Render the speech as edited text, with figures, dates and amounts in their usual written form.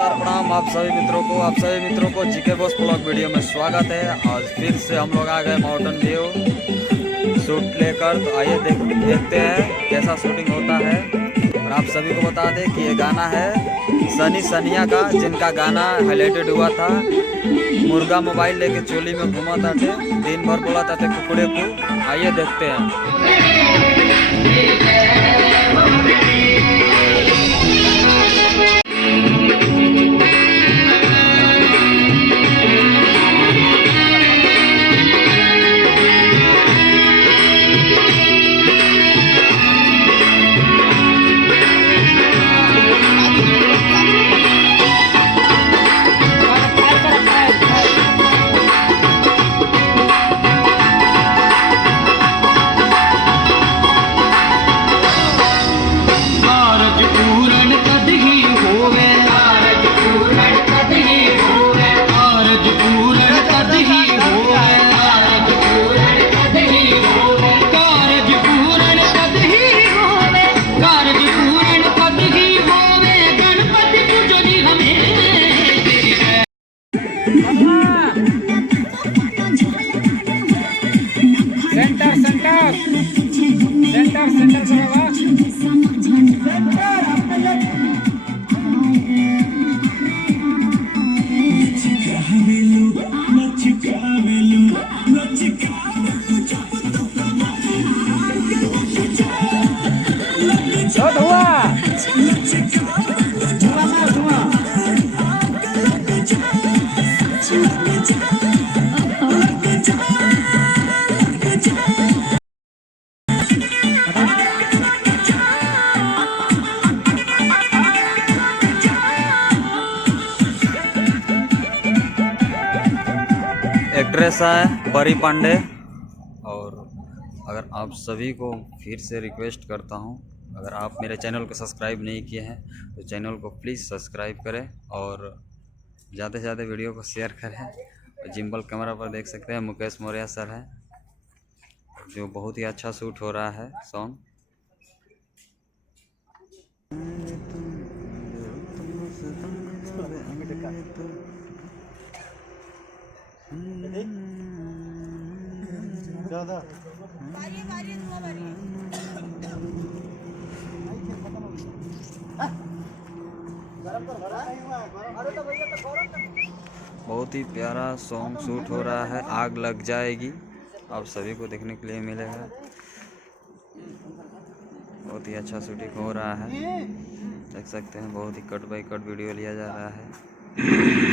प्रणाम आप सभी मित्रों को जीके बॉस ब्लॉग वीडियो में स्वागत है। आज फिर से हम लोग आ गए माउंटेन व्यू शूट लेकर। तो आइए देखते हैं कैसा शूटिंग होता है। और आप सभी को बता दें कि ये गाना है सनी सनिया का, जिनका गाना हाईलाइटेड हुआ था। मुर्गा मोबाइल लेके चोली में घुमा था, दिन भर बोला था कुकड़े को। आइए देखते हैं। एक्ट्रेस है परी पांडे। और अगर आप सभी को फिर से रिक्वेस्ट करता हूं, अगर आप मेरे चैनल को सब्सक्राइब नहीं किए हैं तो चैनल को प्लीज़ सब्सक्राइब करें और ज़्यादा से ज़्यादा वीडियो को शेयर करें। जिम्बल कैमरा पर देख सकते हैं मुकेश मौर्य सर है, जो बहुत ही अच्छा शूट हो रहा है सॉन्ग। बहुत ही प्यारा सॉन्ग शूट हो रहा है, आग लग जाएगी। आप सभी को देखने के लिए मिलेगा। बहुत ही अच्छा शूटिंग हो रहा है, देख सकते हैं। बहुत ही कट बाई कट वीडियो लिया जा रहा है।